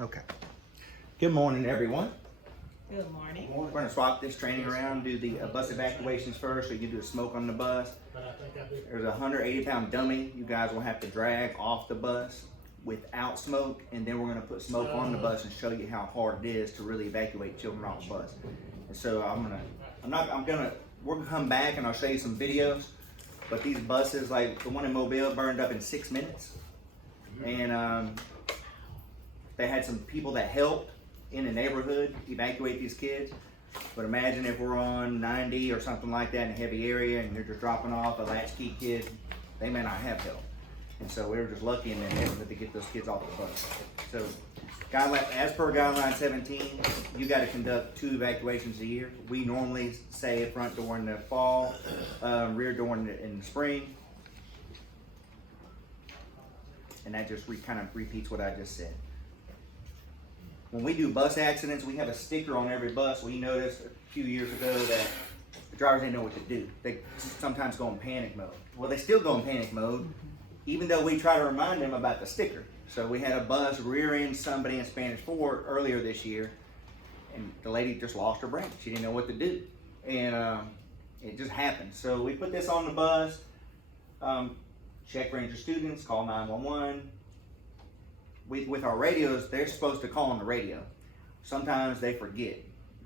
Okay. Good morning, everyone. Good morning. We're going to swap this training around, do the bus evacuations first, so you can do the smoke on the bus. There's a 180-pound dummy you guys will have to drag off the bus without smoke, and then we're going to put smoke on the bus and show you how hard it is to really evacuate children off the bus. And so we're gonna come back and I'll show you some videos. But these buses, like the one in Mobile, burned up in 6 minutes, and they had some people that helped in the neighborhood evacuate these kids. But imagine if we're on 90 or something like that in a heavy area and you're just dropping off a latchkey kid, they may not have help. And so we were just lucky in the neighborhood to get those kids off the bus. So as per guideline 17, you got to conduct 2 evacuations a year. We normally say a front door in the fall, rear door in the spring. And that just kind of repeats what I just said. When we do bus accidents, we have a sticker on every bus. We noticed a few years ago that the drivers didn't know what to do. They sometimes go in panic mode. Well, they still go in panic mode, even though we try to remind them about the sticker. So we had a bus rear-end somebody in Spanish Fort earlier this year, and the lady just lost her brain. She didn't know what to do, and it just happened. So we put this on the bus, check ranger students, call 911. With our radios, they're supposed to call on the radio. Sometimes they forget,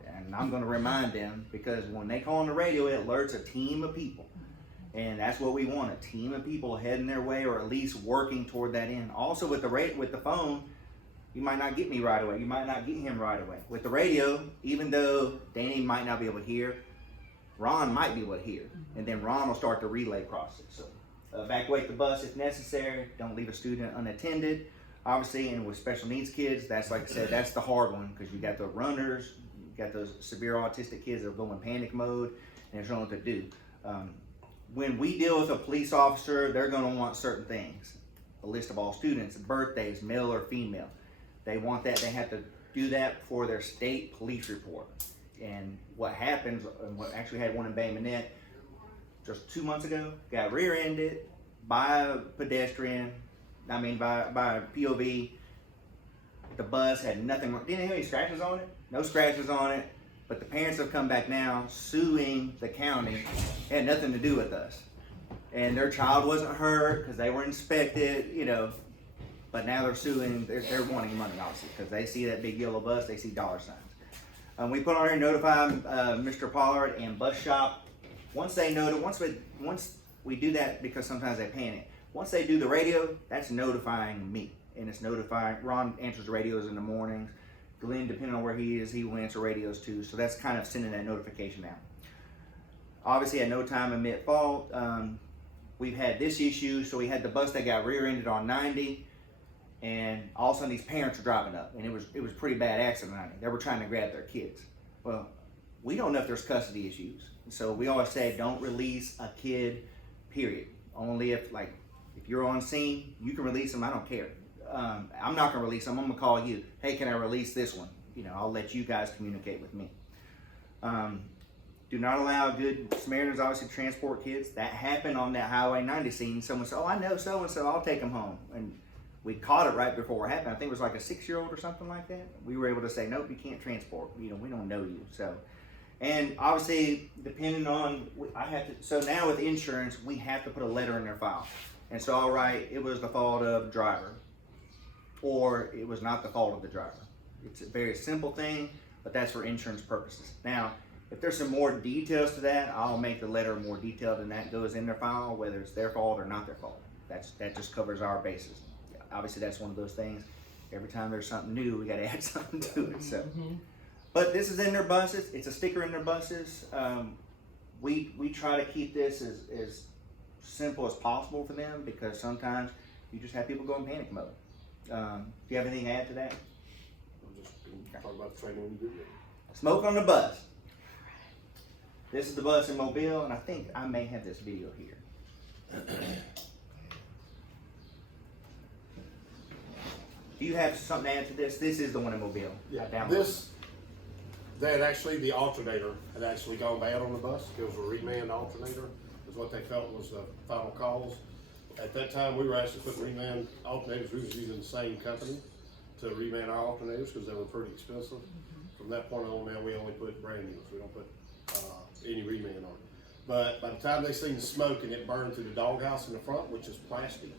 and I'm going to remind them, because when they call on the radio, it alerts a team of people, and that's what we want, a team of people heading their way, or at least working toward that end. Also with the phone, you might not get me right away, you might not get him right away. With the radio, even though Danny might not be able to hear, Ron might be able to hear, and then Ron will start the relay process. So evacuate the bus if necessary. Don't leave a student unattended. Obviously, and with special needs kids, that's, like I said, that's the hard one, because you got the runners, you got those severe autistic kids that will go in panic mode, and there's nothing to do. When we deal with a police officer, they're going to want certain things. A list of all students, birthdays, male or female. They want that. They have to do that for their state police report. And what happens, and what actually had one in Bay Minette just 2 months ago, got rear-ended by a pedestrian. I mean, by a POV. The bus had nothing, didn't have any scratches on it, no scratches on it, but the parents have come back now suing the county. It had nothing to do with us. And their child wasn't hurt because they were inspected, but now they're suing, they're wanting money, obviously, because they see that big yellow bus, they see dollar signs. We put on here, notify Mr. Pollard and bus shop. Once we do that, because sometimes they panic. Once they do the radio, that's notifying me, and it's notifying, Ron answers the radios in the mornings. Glenn, depending on where he is, he will answer radios too, so that's kind of sending that notification out. Obviously, at no time admit fault. We've had this issue, so we had the bus that got rear-ended on 90, and all of a sudden these parents are driving up, and it was a pretty bad accident. They were trying to grab their kids. Well, we don't know if there's custody issues, so we always say don't release a kid, period. Only if you're on scene, you can release them, I don't care. I'm not gonna release them, I'm gonna call you. Hey, can I release this one? I'll let you guys communicate with me. Do not allow good Samaritans, obviously, to transport kids. That happened on that Highway 90 scene. Someone said, oh, I know so-and-so, I'll take them home. And we caught it right before it happened. I think it was like a 6-year-old or something like that. We were able to say, nope, you can't transport. We don't know you, so. And obviously, depending on, so now with insurance, we have to put a letter in their file. And so I'll write, it was the fault of the driver, or it was not the fault of the driver. It's a very simple thing, but that's for insurance purposes. Now, if there's some more details to that, I'll make the letter more detailed, and that goes in their file, whether it's their fault or not their fault. That just covers our bases. Obviously, that's one of those things. Every time there's something new, we got to add something to it. So, but this is in their buses. It's a sticker in their buses. We try to keep this as simple as possible for them, because sometimes you just have people go in panic mode. Do you have anything to add to that? I'm just talking about the training we do. Smoke on the bus. This is the bus in Mobile, and I think I may have this video here. Do you have something to add to this? This is the one in Mobile. Yeah, the alternator had actually gone bad on the bus. It was a remand alternator, is what they felt was the final cause. At that time, we were actually putting remand alternators. We was using the same company to reman our alternators because they were pretty expensive. From that point on, now we only put brand new ones. We don't put any reman on it. But by the time they seen the smoke and it burned through the doghouse in the front, which is plastic,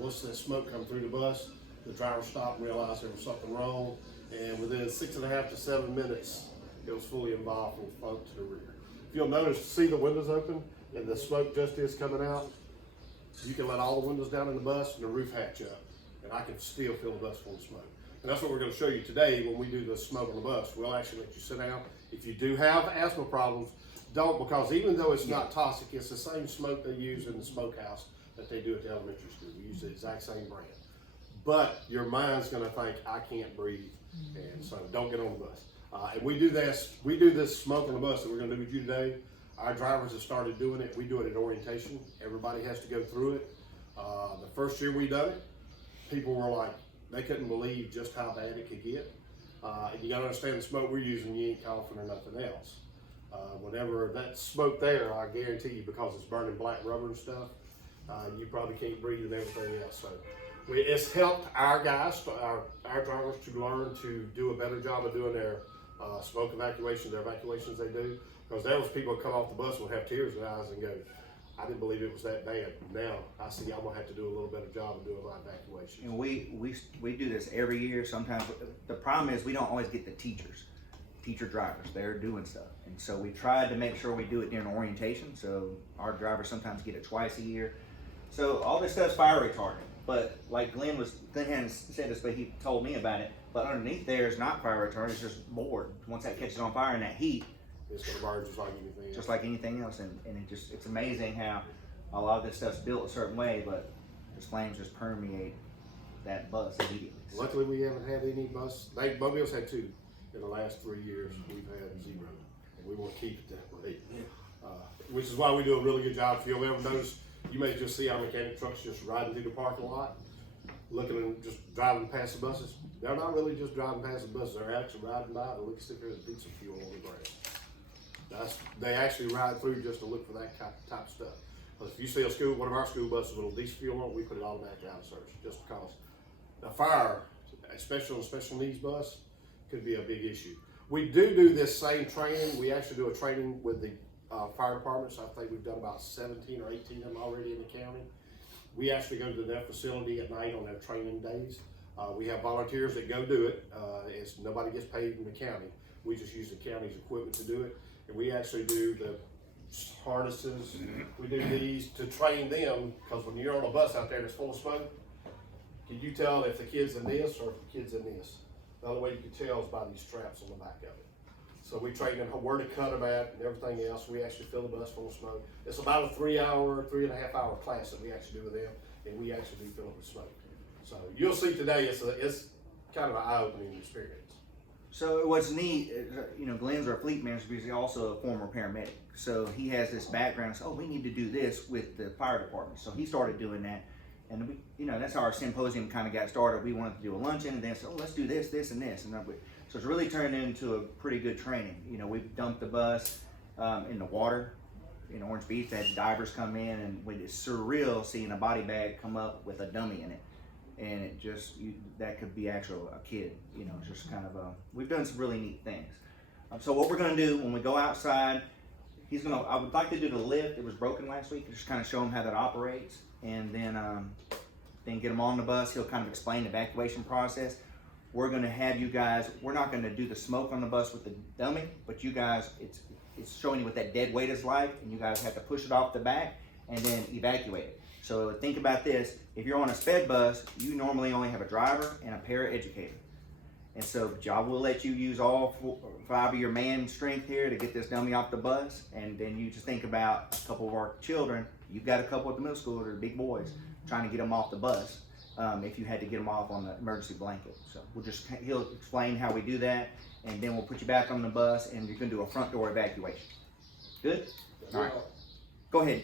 once the smoke come through the bus, the driver stopped and realized there was something wrong. And within 6.5 to 7 minutes, it was fully involved from front to the rear. If you'll notice, see the windows open and the smoke just is coming out, you can let all the windows down in the bus and the roof hatch up, and I can still feel the bus full of smoke. And that's what we're going to show you today when we do the smoke on the bus. We'll actually let you sit down. If you do have asthma problems, don't, because even though it's not toxic, it's the same smoke they use in the smokehouse that they do at the elementary school. We use the exact same brand. But your mind's going to think, I can't breathe, and so don't get on the bus. And we do this smoke on the bus that we're going to do with you today. Our drivers have started doing it. We do it at orientation. Everybody has to go through it. The first year we done it, people were like, they couldn't believe just how bad it could get. And you got to understand the smoke we're using, you ain't coughing or nothing else. Whenever that smoke there, I guarantee you, because it's burning black rubber and stuff, you probably can't breathe and everything else. So it's helped our guys, our drivers, to learn to do a better job of doing their smoke evacuation, their evacuations they do. Because there was people who come off the bus and would have tears in their eyes and go, I didn't believe it was that bad. Now I see I'm gonna have to do a little better job of doing my evacuations. And we do this every year. Sometimes the problem is we don't always get the teacher drivers. They're doing stuff, and so we tried to make sure we do it during orientation. So our drivers sometimes get it twice a year. So all this stuff's fire retardant. But like Glenn hadn't said this, but he told me about it. But underneath there is not fire retardant. It's just board. Once that catches on fire in that heat, it's gonna burn just like anything else. Just like anything else, and it's amazing how a lot of this stuff's built a certain way, but the flames just permeate that bus immediately. Luckily, we haven't had any bus. Mobile's had 2 in the last 3 years. We've had 0, and we want to keep it that way. Which is why we do a really good job. If you'll ever notice, you may just see our mechanic trucks just riding through the parking lot, looking and just driving past the buses. They're not really just driving past the buses. They're actually riding by to look, stick their diesel fuel on the ground. They actually ride through just to look for that type of stuff. But if you see one of our school buses with a diesel fuel on it, we put it automatically out of service, just because the fire, especially on a special needs bus, could be a big issue. We do this same training. We actually do a training with the fire departments. I think we've done about 17 or 18 of them already in the county. We actually go to their facility at night on their training days. We have volunteers that go do it. Nobody gets paid in the county. We just use the county's equipment to do it. And we actually do the harnesses. We do these to train them, because when you're on a bus out there that's full of smoke, can you tell if the kid's in this or if the kid's in this? The only way you can tell is by these straps on the back of it. So we train them where to cut them at and everything else. We actually fill the bus full of smoke. It's about a 3.5 hour class that we actually do with them, and we actually do fill it with smoke. So you'll see today, it's kind of an eye-opening experience. So what's neat, Glenn's our fleet manager because he's also a former paramedic. So he has this background. So, we need to do this with the fire department. So he started doing that, and that's how our symposium kind of got started. We wanted to do a luncheon, and then said, let's do this, this, and this, so it's really turned into a pretty good training. We've dumped the bus in the water in Orange Beach. They had divers come in, and it's surreal seeing a body bag come up with a dummy in it. And it just, that could be actually a kid, just kind of we've done some really neat things. So what we're gonna do when we go outside, I would like to do the lift. It was broken last week, just kind of show him how that operates. And then get him on the bus. He'll kind of explain the evacuation process. We're gonna have you guys, we're not gonna do the smoke on the bus with the dummy, but you guys, it's showing you what that dead weight is like, and you guys have to push it off the back and then evacuate it. So think about this, if you're on a sped bus, you normally only have a driver and a paraeducator. And so job will let you use all 5 of your man strength here to get this dummy off the bus. And then you just think about a couple of our children. You've got a couple at the middle school that are big boys trying to get them off the bus. If you had to get them off on the emergency blanket. So he'll explain how we do that, and then we'll put you back on the bus, and you're gonna do a front door evacuation. Good? All right. Go ahead.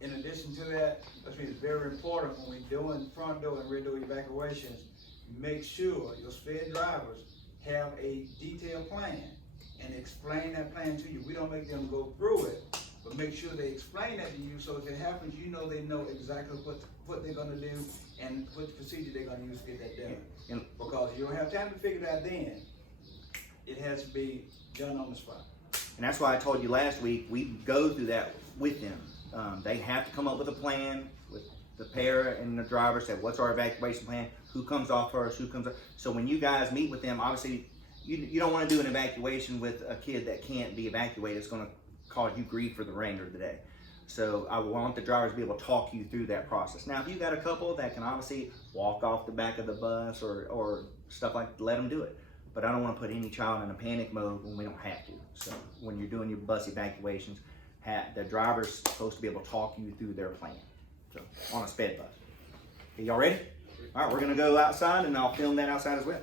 In addition to that, I think it's very important when we're doing front door and rear door evacuations, make sure your sped drivers have a detailed plan and explain that plan to you. We don't make them go through it but make sure they explain that to you, so if it happens, you know they know exactly what they're gonna do and what procedure they're gonna use to get that done. And Because you don't have time to figure it out then, it has to be done on the spot. And that's why I told you last week, we go through that with them. They have to come up with a plan with the para and the driver, say, what's our evacuation plan? Who comes off first, who comes up? So when you guys meet with them, obviously, you don't wanna do an evacuation with a kid that can't be evacuated. It's gonna cause you grief for the remainder of the day. So I want the drivers to be able to talk you through that process. Now, if you got a couple that can obviously walk off the back of the bus or stuff like, let them do it. But I don't want to put any child in a panic mode when we don't have to. So when you're doing your bus evacuations, the driver's supposed to be able to talk you through their plan. So on a sped bus. Okay, y'all ready? All right, we're gonna go outside and I'll film that outside as well.